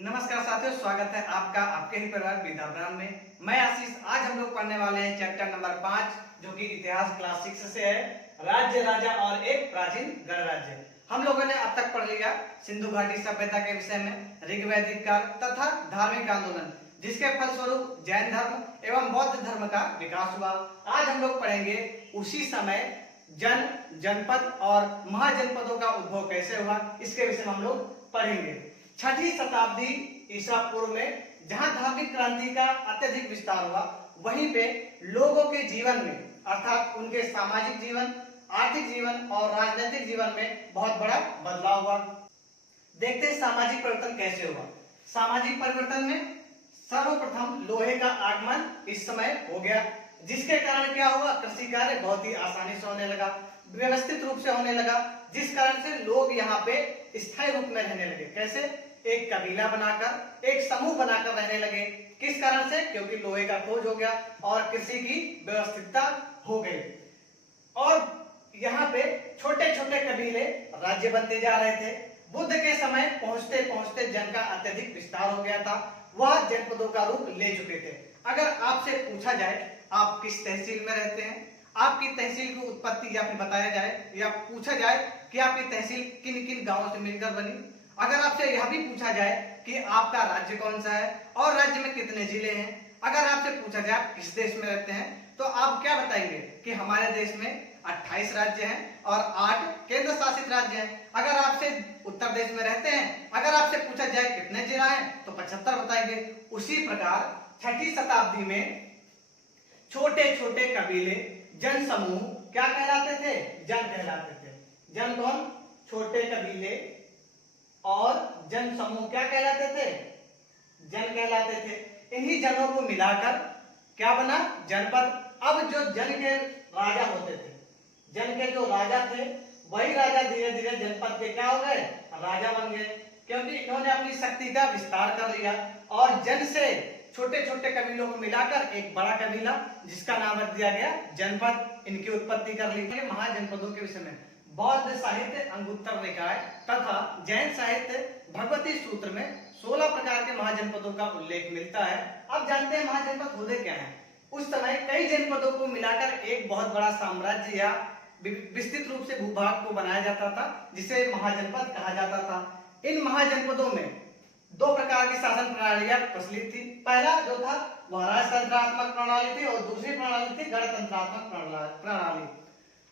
नमस्कार साथियों, स्वागत है आपका आपके ही परिवार विद्याभ्राम में। मैं आशीष। आज हम लोग पढ़ने वाले हैं चैप्टर नंबर 5 जो कि इतिहास क्लास 6 से है, राज्य राजा और एक प्राचीन गणराज्य। हम लोगों ने अब तक पढ़ लिया सिंधु घाटी सभ्यता के विषय में, ऋग्वैदिक काल तथा धार्मिक आंदोलन जिसके फलस्वरूप जैन धर्म एवं बौद्ध धर्म का विकास हुआ। आज हम लोग पढ़ेंगे उसी समय जनपद और महाजनपदों का उद्भव कैसे हुआ, इसके विषय में हम लोग पढ़ेंगे। 6वीं शताब्दी ईसा पूर्व में जहां धार्मिक क्रांति का अत्यधिक विस्तार हुआ, वहीं पे लोगों के जीवन में अर्थात उनके सामाजिक जीवन, आर्थिक जीवन और राजनीतिक जीवन में बहुत बड़ा बदलाव हुआ। देखते हैं सामाजिक परिवर्तन कैसे हुआ। सामाजिक परिवर्तन में सर्वप्रथम लोहे का आगमन इस समय हो गया, जिसके कारण क्या हुआ, कृषि कार्य बहुत ही आसानी से होने लगा, व्यवस्थित रूप से होने लगा, जिस कारण से लोग यहाँ पे स्थायी रूप में रहने लगे। कैसे? एक कबीला बनाकर, एक समूह बनाकर रहने लगे। किस कारण से? क्योंकि लोहे का खोज हो गया और कृषि की व्यवस्थितता हो गई और यहाँ पे छोटे छोटे कबीले राज्य बनते जा रहे थे। बुद्ध के समय पहुंचते पहुंचते जन का अत्यधिक विस्तार हो गया था, वह जनपदों का रूप ले चुके थे। अगर आपसे पूछा जाए आप किस तहसील में रहते हैं, आपकी तहसील की उत्पत्ति या फिर बताया जाए या पूछा जाए कि आपकी तहसील किन किन गांवों से मिलकर बनी, अगर आपसे यह भी पूछा जाए कि आपका राज्य कौन सा है और राज्य में कितने जिले हैं, अगर आपसे पूछा जाए आप किस देश में रहते हैं, तो आप क्या बताएंगे कि हमारे देश में 28 राज्य हैं और 8 केंद्र शासित राज्य हैं। अगर आपसे उत्तर देश में रहते हैं, अगर आपसे पूछा जाए कितने जिला हैं, तो 75 बताएंगे। उसी प्रकार 6वीं शताब्दी में छोटे छोटे कबीले, जन समूह क्या कहलाते थे? जन कहलाते थे। जन कौन? छोटे कबीले और जन समूह क्या कहलाते थे? जन कहलाते थे। इन्हीं जनों को मिलाकर क्या बना? जनपद। अब जो जन के राजा होते थे, जन के जो राजा थे, वही राजा धीरे धीरे जनपद के क्या हो गए? राजा बन गए, क्योंकि इन्होंने अपनी शक्ति का विस्तार कर लिया और जन से छोटे छोटे कबीलों को मिलाकर एक बड़ा कबीला जिसका नाम रख दिया गया जनपद, इनकी उत्पत्ति कर ली। महाजनपदों के विषय में बौद्ध साहित्य अंगुत्तर निकाय तथा जैन साहित्य भगवती सूत्र में 16 प्रकार के महाजनपदों का उल्लेख मिलता है। अब जानते हैं महाजनपद होते क्या है। उस समय कई जनपदों को मिलाकर एक बहुत बड़ा साम्राज्य या विस्तृत रूप से भूभाग को बनाया जाता था, जिसे महाजनपद कहा जाता था। इन महाजनपदों में 2 प्रकार की शासन प्रणालियां प्रचलित थी। पहला जो था वह राजतंत्रात्मक प्रणाली थी और दूसरी प्रणाली थी गणतंत्रात्मक प्रणाली।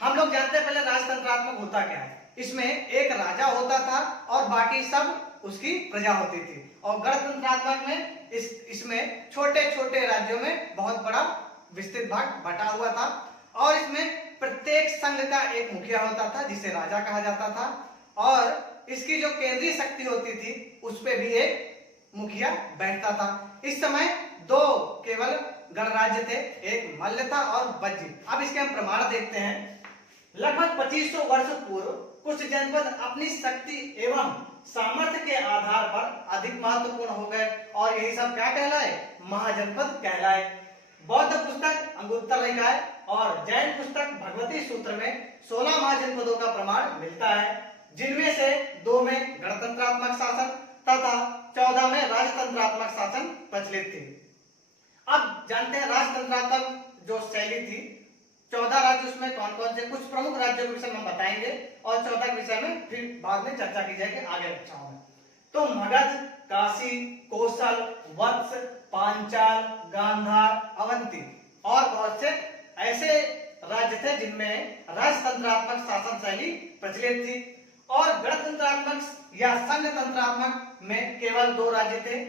हम लोग जानते हैं पहले राजतंत्रात्मक होता क्या है। इसमें एक राजा होता था और बाकी सब उसकी प्रजा होती थी, और गणतंत्रात्मक में इसमें छोटे छोटे राज्यों में बहुत बड़ा विस्तृत भाग बटा हुआ था और इसमें प्रत्येक संघ का एक मुखिया होता था जिसे राजा कहा जाता था, और इसकी जो केंद्रीय शक्ति होती थी उस पे भी एक मुखिया बैठता था। इस समय 2 केवल गणराज्य थे, एक मल्ल था और वज्जी। अब इसके हम प्रमाण देखते हैं। लगभग 2500 वर्ष पूर्व कुछ जनपद अपनी शक्ति एवं सामर्थ्य के आधार पर अधिक महत्वपूर्ण हो गए और यही सब क्या कहलाए? महाजनपद कहलाए। बौद्ध पुस्तक अंगुत्तर निकाय और जैन पुस्तक भगवती सूत्र में 16 महाजनपदों का प्रमाण मिलता है, जिनमें से 2 में गणतंत्रात्मक शासन तथा 14 में राजतंत्रात्मक शासन प्रचलित थी। अब जानते हैं राजतंत्रात्मक जो शैली थी, 14 राज्य उसमें कौन कौन से, कुछ प्रमुख राज्यों के विषय में हम बताएंगे और 14 के विषय में फिर बाद में चर्चा की जाएगी आगे कक्षाओं में। तो मगध, काशी, कोसल, वत्स, पांचाल, गांधार, अवंती और बहुत से ऐसे राज्य थे जिनमें राजतंत्रात्मक शासन शैली प्रचलित थी, और गणतंत्रात्मक या संघ तंत्रात्मक में केवल 2 राज्य थे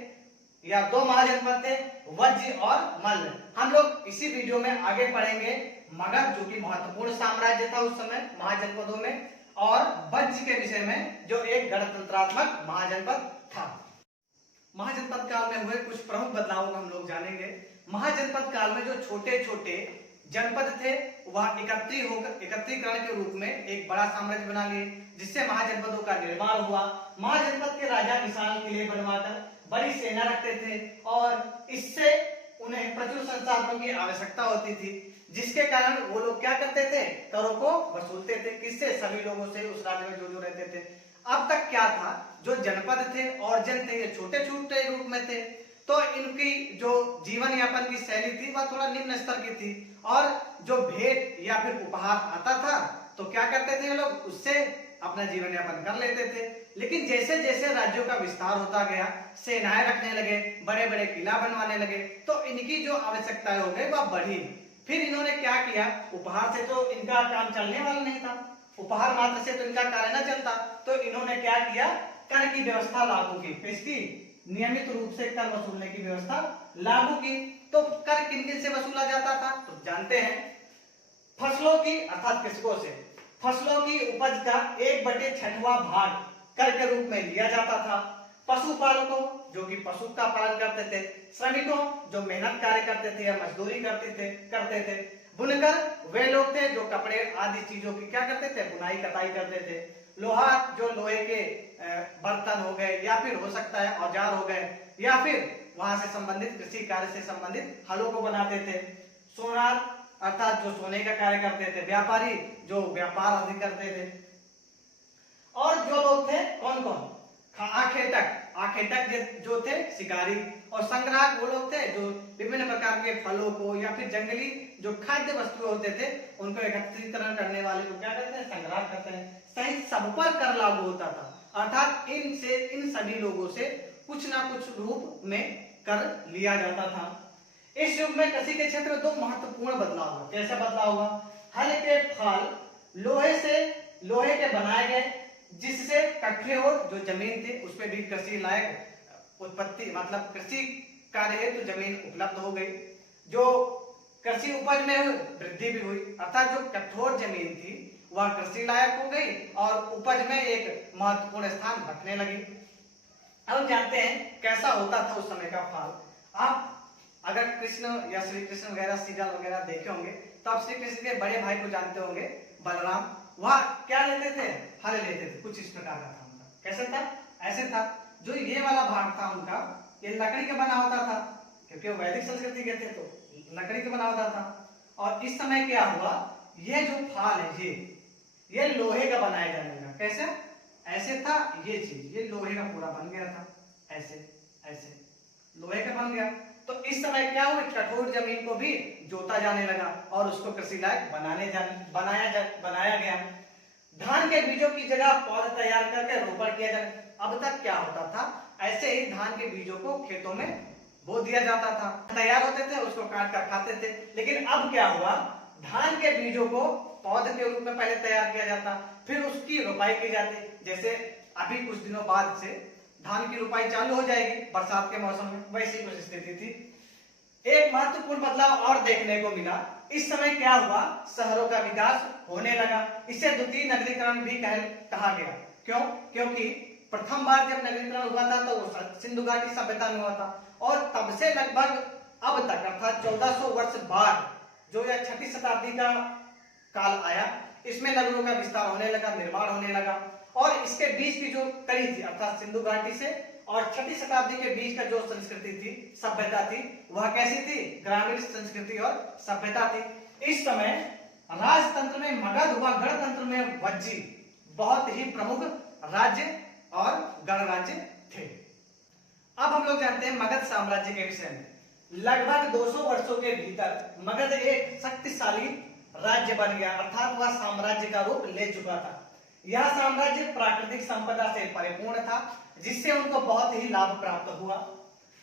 या 2 महाजनपद थे, वज्जी और मल्ल। हम लोग इसी वीडियो में आगे पढ़ेंगे मगध जो कि महत्वपूर्ण साम्राज्य था उस समय महाजनपदों में, और वज्जी के विषय में जो एक गणतंत्रात्मक महाजनपद था। महाजनपद काल में हुए कुछ प्रमुख बदलावों को हम लोग जानेंगे। महाजनपद काल में जो छोटे छोटे जनपद थे वह एकत्रीकरण के रूप में एक बड़ा साम्राज्य बना लिए, जिससे महाजनपदों का निर्माण हुआ। महाजनपद के राजा विशाल किले बनवाकर बड़ी सेना रखते थे और इससे उन्हें प्रचुर संसाधनों की आवश्यकता होती थी, जिसके कारण वो लोग क्या करते थे? करों को वसूलते थे। किससे? सभी लोगों से, उस राज्य में जो जो रहते थे। अब तक क्या था, जो जनपद थे और जन थे ये छोटे छोटे रूप में थे, तो इनकी जो जीवन यापन की शैली थी वह थोड़ा निम्न स्तर की थी, और जो भेंट या फिर उपहार आता था तो क्या करते थे ये लोग, उससे अपना जीवन यापन कर लेते थे। लेकिन जैसे जैसे राज्यों का विस्तार होता गया, सेनाएं रखने लगे, बड़े बड़े किला बनवाने लगे, तो इनकी जो आवश्यकताएं हो गई वह बढ़ी। फिर इन्होंने क्या किया, उपहार से तो इनका काम चलने वाला नहीं था, उपहार मात्र से तो इनका कार्य न चलता, तो इन्होंने क्या किया, कर की व्यवस्था लागू की। किसकी, नियमित रूप से कर वसूलने की व्यवस्था लागू की। तो कर किन किन से वसूला जाता था, तो जानते हैं, फसलों की अर्थात कृषकों से फसलों की उपज का 1/6वां भाग कर के रूप में लिया जाता था। पशुपालकों जो कि पशु का पालन करते थे, श्रमिकों जो मेहनत कार्य करते थे या मजदूरी करते थे, बुनकर वे लोग थे जो कपड़े आदि चीजों की क्या करते थे, बुनाई कताई करते थे, लोहार जो लोहे के बर्तन हो गए या फिर हो सकता है औजार हो गए, या फिर वहां से संबंधित कृषि कार्य से संबंधित हलों को बनाते थे, सोनार अर्थात जो सोने का कार्य करते थे, व्यापारी जो व्यापार आदि करते थे, और जो लोग थे कौन कौन, आखेटक जो थे शिकारी, और संग्राहक वो लोग थे जो विभिन्न प्रकार के फलों को या फिर जंगली जो खाद्य वस्तुएं होते थे उनको एकत्रीकरण करने वाले को क्या कहते हैं, संग्राहक कहते हैं। सहित सब पर कर लागू होता था, अर्थात इन सभी लोगों से कुछ ना कुछ रूप में कर लिया जाता था। इस युग में कृषि के क्षेत्र में दो महत्वपूर्ण बदलाव हुआ। कैसे बदलाव हुआ, हल के फाल लोहे के बनाए गए, जिससे कट्ठे और जो जमीन थी उस पर भी कृषि लायक उत्पत्ति मतलब कृषि कार्य हेतु जमीन उपलब्ध हो गई, जो कृषि उपज में वृद्धि भी हुई, अर्थात जो कठोर जमीन थी वह कृषि लायक हो गई और उपज में एक महत्वपूर्ण स्थान रखने लगी। अब जानते हैं कैसा होता था उस समय का फाल। आप अगर कृष्ण या श्री कृष्ण वगैरह सीरियल वगैरह देखे होंगे तो आप श्री कृष्ण के बड़े भाई को जानते होंगे, बलराम, वह क्या लेते थे, हल लेते थे। कुछ इस प्रकार का था उनका। कैसे था, ऐसे था, जो ये वाला भाग था उनका ये लकड़ी का बना होता था, क्योंकि वो वैदिक संस्कृति के थे तो लकड़ी का बना होता था। और इस समय क्या हुआ, ये जो फाल है ये लोहे का बनाया जाने लगा। कैसे, ऐसे था ये चीज, ये लोहे का पूरा बन गया था, ऐसे ऐसे लोहे का बन गया। तो इस समय क्या हुआ, कठोर जमीन को भी जोता जाने लगा और उसको कृषि लायक बनाया गया। धान के बीजों की जगह पौधे तैयार करके रोपण किया जाए। अब तक क्या होता था, ऐसे ही धान के बीजों को खेतों में बो दिया जाता था, तैयार होते थे, उसको काट कर खाते थे। लेकिन अब क्या हुआ, धान के बीजों को पौधे के रूप में पहले तैयार किया जाता, फिर उसकी रोपाई की जाती। जैसे अभी कुछ दिनों बाद से धान की रोपाई चालू हो जाएगी बरसात के मौसम में, वैसी कुछ स्थिति थी। एक महत्वपूर्ण बदलाव और देखने को मिला। इस समय क्या हुआ, शहरों का विकास होने लगा। इसे द्वितीय नगरीकरण भी कहा गया। क्यों, क्योंकि प्रथम बार जब नगरीकरण हुआ था तो वो सिंधु घाटी सभ्यता में हुआ था, और तब से लगभग अब तक अर्थात 1400 वर्ष बाद जो यह 6वीं शताब्दी का काल आया, इसमें नगरों का विस्तार होने लगा, निर्माण होने लगा। और इसके बीच की जो कड़ी थी अर्थात सिंधु घाटी से और 6वीं शताब्दी के बीच का जो संस्कृति थी, सभ्यता थी, वह कैसी थी, ग्रामीण संस्कृति और सभ्यता थी। इस समय राजतंत्र में मगध व गणतंत्र में वज्जी बहुत ही प्रमुख राज्य और गणराज्य थे। अब हम लोग जानते हैं मगध साम्राज्य के विषय में। लगभग 200 वर्षों के भीतर मगध एक शक्तिशाली राज्य बन गया, अर्थात वह साम्राज्य का रूप ले चुका था। यह साम्राज्य प्राकृतिक संपदा से परिपूर्ण था, जिससे उनको बहुत ही लाभ प्राप्त हुआ।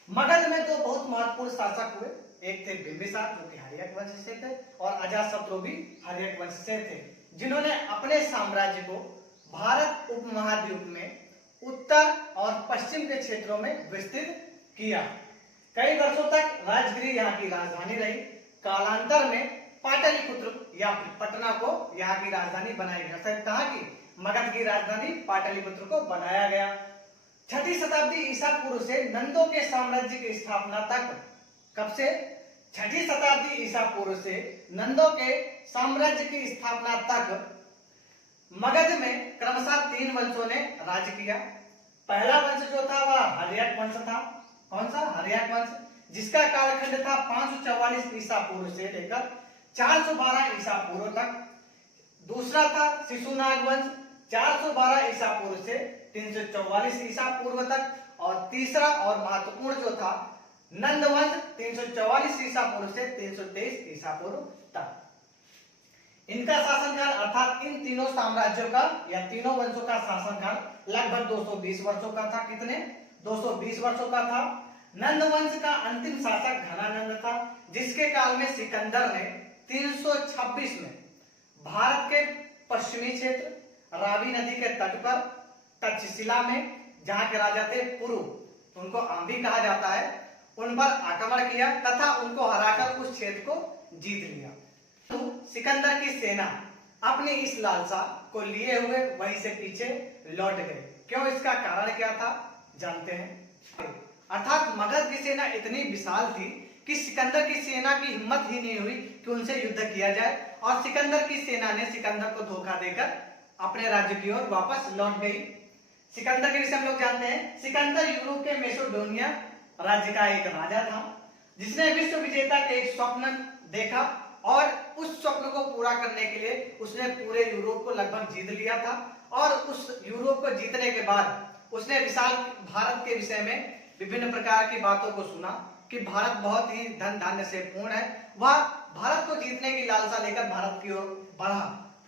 मगध में तो बहुत महत्वपूर्ण शासक हुए। एक थे बिंबिसार जो कि हर्यक वंश से थे, और अजातशत्रु भी हर्यक वंश से थे, जिन्होंने अपने साम्राज्य को भारत उपमहाद्वीप में उत्तर और पश्चिम के क्षेत्रों में विस्तृत किया। कई वर्षों तक राजगिरी यहाँ की राजधानी रही। कालांतर में पाटलिपुत्र या पटना को यहाँ की राजधानी बनाई गई। कहाँ की, मगध की राजधानी पाटलिपुत्र को बनाया गया। 6वीं शताब्दी ईसा पूर्व से नंदों के साम्राज्य की स्थापना तक, कब से, 6वीं शताब्दी ईसा पूर्व से नंदों के साम्राज्य की स्थापना तक मगध में क्रमशः 3 वंशों ने राज किया। पहला वंश जो था वह हर्यक वंश था। कौन सा, हर्यक वंश, जिसका कालखंड था 544 ईसा पूर्व से लेकर 412 ईसा पूर्व तक। दूसरा था शिशुनाग वंश, 412 ईसा पूर्व से 344 ईसा पूर्व तक, और तीसरा और महत्वपूर्ण जो था नंदवंश 344 ईसा पूर्व से 323 ईसा पूर्व तक। इनका शासनकाल अर्थात इन तीनों साम्राज्यों का या तीनों वंशों का शासनकाल लगभग 220 वर्षों का था। कितने? 220 वर्षों का था। नंदवंश का अंतिम शासक घनानंद था, जिसके काल में सिकंदर ने 326 में भारत के पश्चिमी क्षेत्र रावी नदी के तट पर तक्षशिला में, जहां के राजा थे पुरु, उनको आंधी कहा जाता है, उन पर आक्रमण किया तथा उनको हराकर उस क्षेत्र को जीत लिया। तो सिकंदर की सेना अपनी इस लालसा को लिए हुए वहीं से पीछे लौट गए। क्यों? इसका कारण क्या था जानते हैं। अर्थात मगध की सेना इतनी विशाल थी कि सिकंदर की सेना की हिम्मत ही नहीं हुई कि उनसे युद्ध किया जाए, और सिकंदर की सेना ने सिकंदर को धोखा देकर अपने राज्य की ओर वापस लौट गई। सिकंदर के विषय हम लोग जानते हैं। सिकंदर यूरोप के मैसेडोनिया राज्य का एक राजा था, जिसने विश्व विजेता का एक स्वप्न देखा, और उस स्वप्न को पूरा करने के लिए उसने पूरे यूरोप को लगभग जीत लिया था। और उस यूरोप को जीतने के बाद उसने विशाल भारत के विषय में विभिन्न प्रकार की बातों को सुना कि भारत बहुत ही धन धान्य से पूर्ण है। वह भारत को जीतने की लालसा लेकर भारत की ओर बढ़ा,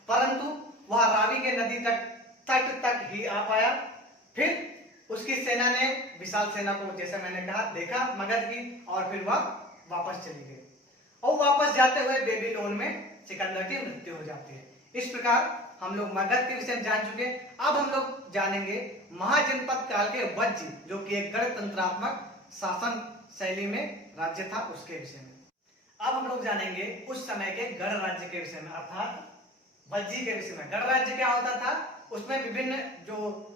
परंतु वह रावी के नदी तट तक ही आ पाया। फिर उसकी सेना ने विशाल सेना को, जैसे मैंने कहा, देखा मगध की, और फिर वह वापस चली गई, और वापस जाते हुए बेबीलोन में सिकंदर की मृत्यु हो जाती है। इस प्रकार हम लोग मगध के विषय में जान चुके। अब हम लोग जानेंगे महाजनपद काल के वज्जी, जो कि एक गणतंत्रात्मक शासन शैली में राज्य था, उसके विषय में। अब हम लोग जानेंगे उस समय के गण राज्य के विषय में, अर्थात वज्जी के विषय में। गण राज्य क्या होता था? उसमें विभिन्न जो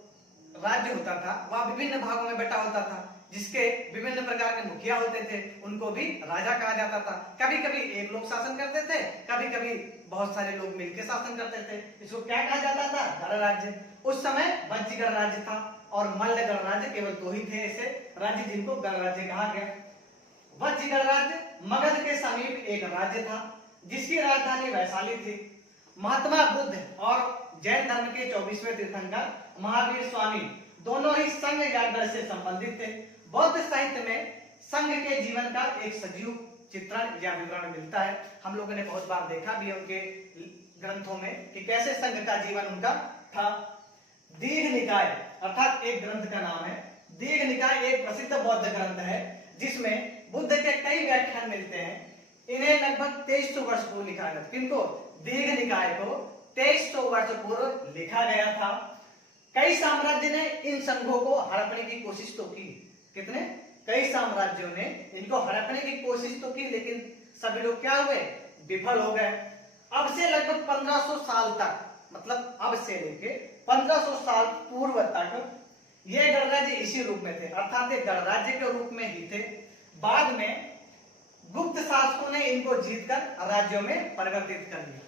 राज्य होता था वह विभिन्न भागों में बटा होता था, जिसके विभिन्न प्रकार के मुखिया होते थे, उनको भी राजा कहा जाता था। कभी कभी एक लोग शासन करते थे, कभी कभी बहुत सारे लोग मिलकर शासन करते थे। इसको क्या कहा जाता था? गण राज्य। उस समय वज्जी गण राज्य था, और मल्ल गण राज्य, केवल दो ही थे ऐसे राज्य जिनको गण राज्य कहा गया। वज्जी गण राज्य मगध के समीप एक राज्य था, जिसकी राजधानी वैशाली थी। महात्मा बुद्ध और जैन धर्म के 24वें तीर्थंकर महावीर स्वामी दोनों ही संघ या गण से संबंधित थे। बौद्ध साहित्य में संघ के जीवन का एक सजीव चित्रण या विवरण मिलता है। हम लोगों ने बहुत बार देखा भी है उनके ग्रंथों में कि कैसे संघ का जीवन उनका था। दीघ निकाय अर्थात एक ग्रंथ का नाम है दीघ निकाय, एक प्रसिद्ध बौद्ध ग्रंथ है जिसमें बुद्ध के कई व्याख्यान मिलते हैं। इन्हें लगभग 2300 वर्ष पूर्व लिखा गया। किनको? दीघ निकाय को 2300 वर्ष पूर्व लिखा गया था। कई साम्राज्य ने इन संघों को हड़पने की कोशिश तो की। कितने? कई साम्राज्यों ने इनको हड़पने की कोशिश तो की, लेकिन सभी लोग क्या हुए? विफल हो गए। अब से लगभग 1500 साल तक, मतलब अब से लेके 1500 साल पूर्व तक ये गणराज्य इसी रूप में थे, अर्थात ये गणराज्य के रूप में ही थे। बाद में गुप्त शासकों ने इनको जीतकर राज्यों में परिवर्तित कर लिया।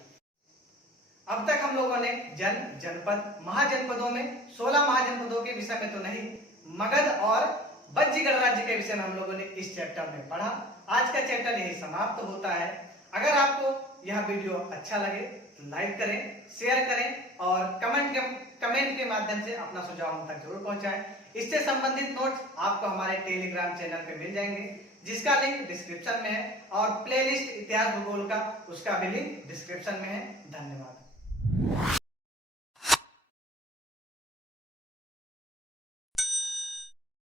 अब तक हम लोगों ने जनपद, महाजनपदों में 16 महाजनपदों के विषय में तो नहीं, मगध और वज्जी गणराज्य के विषय में हम लोगों ने इस चैप्टर में पढ़ा। आज का चैप्टर यही समाप्त होता है। अगर आपको यह वीडियो अच्छा लगे तो लाइक करें, शेयर करें, और कमेंट के माध्यम से अपना सुझाव हम तक जरूर पहुंचाएं। इससे संबंधित नोट्स आपको हमारे टेलीग्राम चैनल पे मिल जाएंगे, जिसका लिंक डिस्क्रिप्शन में है, और प्लेलिस्ट इतिहास भूगोल का, उसका भी लिंक डिस्क्रिप्शन में है। धन्यवाद।